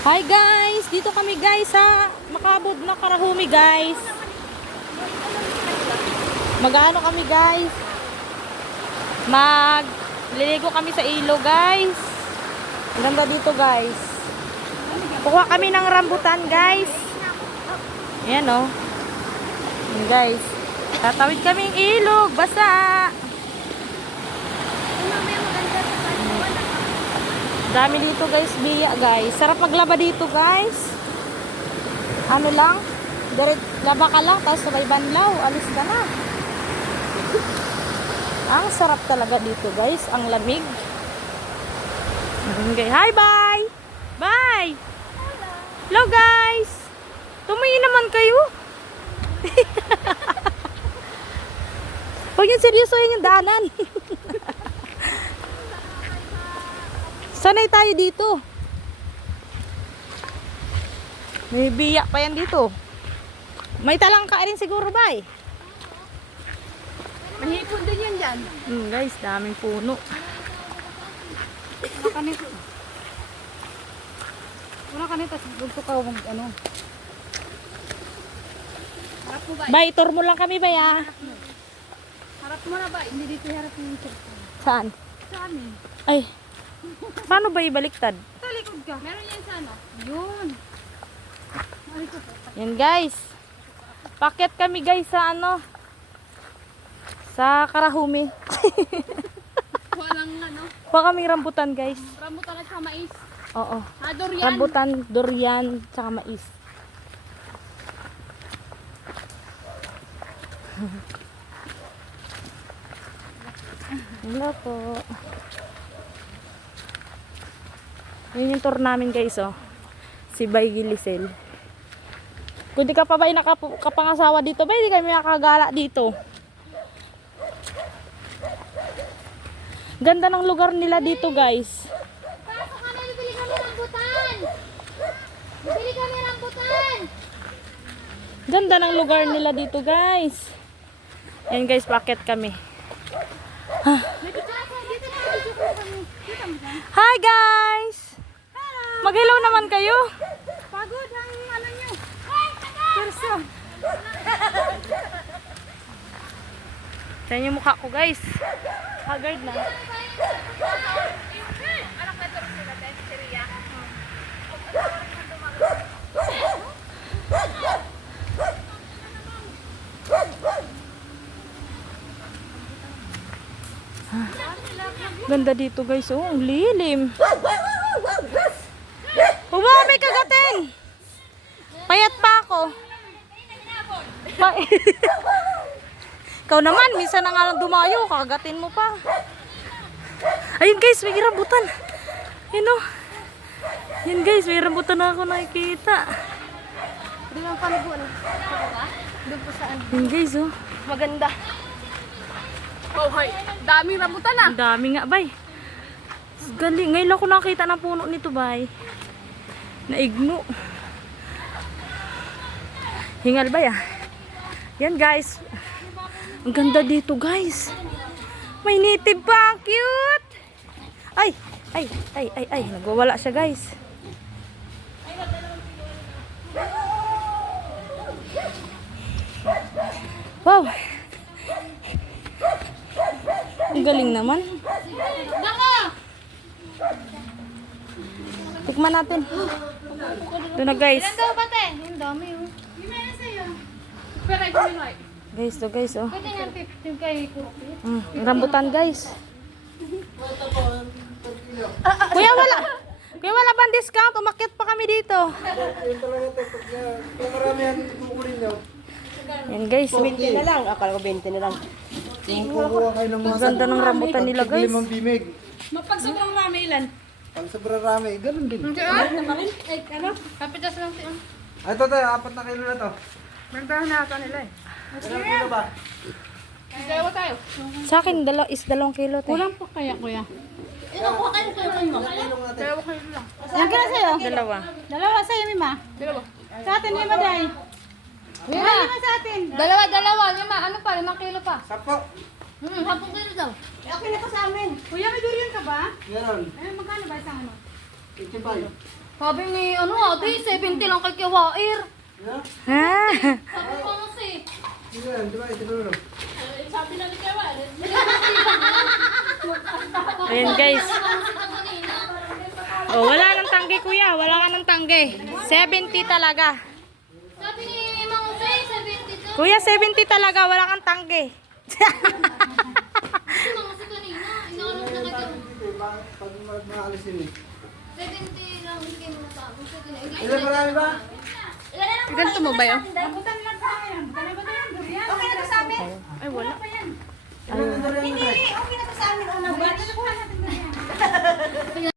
Hi guys! Dito kami guys sa Makabud na Karahumi guys. Mag-ano kami guys? Magliligo kami sa ilog guys. Ang ganda dito guys. Kukuha kami ng rambutan guys. Ayan o. Ayan guys. Tatawid kaming ilog. Basa. Dami dito guys, biya guys. Sarap maglaba dito guys. Ano lang, laba ka lang, tapos sabay banlaw, alis ka na. Ang sarap talaga dito guys, ang lamig. Okay. Hi, bye! Bye! Hello guys! Tumingin naman kayo. Huwag yung seryosohin yung daanan. Sanay tayo dito. May biyak pa yan dito. May talangka rin siguro ba eh. Mahipon din yan dyan. Guys, daming puno. Una kanita, gusto ka mag ano. Harap mo ba? Bay, tour mo lang kami ba ya? Harap mo na ba? Hindi dito harap yung cellphone. Saan? Sa amin. Ay, paano ba ibaliktad? Sa likod ka. Meron yan sa ano? Yun. Yan guys. Paket kami guys sa ano? Sa Karahumi. Walang ano. Baka may rambutan guys. Rambutan at saka mais. Oo. Durian. Rambutan, durian, tsaka mais. Hello po. Yun yung tour namin guys oh. Si Bay Gilisel. Kung di ka pa ba nakapangasawa dito, ba hindi kami nakagala dito. Ganda ng lugar nila dito guys. Pasok kami, bibili kami rambutan. Bibili kami rambutan. Ganda ng lugar nila dito guys. Yan guys, packet kami. Hi guys! Mag-hello naman kayo. Pagod ang ano nyo. Perso. Yan yung mukha ko guys. Haggard na. Ganda dito guys, oh, ang lilim. May kagatin. Payat pa ako. Ikaw naman, minsan na nga lang dumayo, kagatin mo pa. Ayun guys, may rambutan. Yun oh. Yun guys, may rambutan na ako nakikita. Doon ang panabuan. Doon po saan? Yun guys, oh. Maganda. Oh, hay. Daming rambutan na. Ang dami nga, bay. Galing. Ngayon lang ako nakita ng puno nito, bay. Naigno. Hingal, bay, ah. Yan, guys. Ang ganda dito, guys. May native pa. Ang cute. Ay. Nagwawala siya, guys. Wow. Ang galing naman. Tikman natin. Ito na guys. Ilan daw ba te? Yung dami oh. Yung meron sa'yo. Pero ay kumiloy. Guys, to guys oh. Pwede nga 15 kay Kurupit. Rambutan guys. Kuya wala. Kuya wala bang discount? Umakyat pa kami dito. Yan guys. 20 na lang. Akala ko 20 na lang. Ang ganda ng rambutan nila guys. Limang bimig. Magpagsobrang rami ilan? Pag sobra rami, ganun din. Ay, ano? Kapitas lang siya. Ito tayo, 4 na kilo na to. Nagdahan na ata nila eh. Ilang kilo ba? Dalawa tayo. Sa akin, 2 kilo. Kulang pa kaya kuya? Ilang kilo natin? Dalawa kayo lang. Yan ka na sa'yo? 2. Dalawa sa'yo, Mima. Dalawa. Sa atin, Mima, day. Mima, sa atin. Dalawa. Lima. Ano pa? 5 kilo pa. 10. 10 kilo daw. Okay na pa sa amin. Kuya, may durian ka ba? Meron. Magkano ba isang ano? 85. Sabi ni, ano ate, 70 lang kay Kiwair. Yeah? Ha? Sabi ko kasi. Hindi yan, di ba? Ito na. Ayan guys. Oh, wala nang tangge kuya. Wala ka ng tangge. 70 talaga. Sabi ni Mang Jose, 70 daw. Kuya, 70 talaga. Wala kang tangge. Kasi Mang Jose kanina, inaano na kay Kiwair. Pag maalis yun eh. 70 lang, hindi mo natapos. Ilan marami ba? Ganito mo ba yun? Okay na to sa amin. Ay, wala. Ilan na rin Hindi, okay na to sa amin. Una ba? Kaya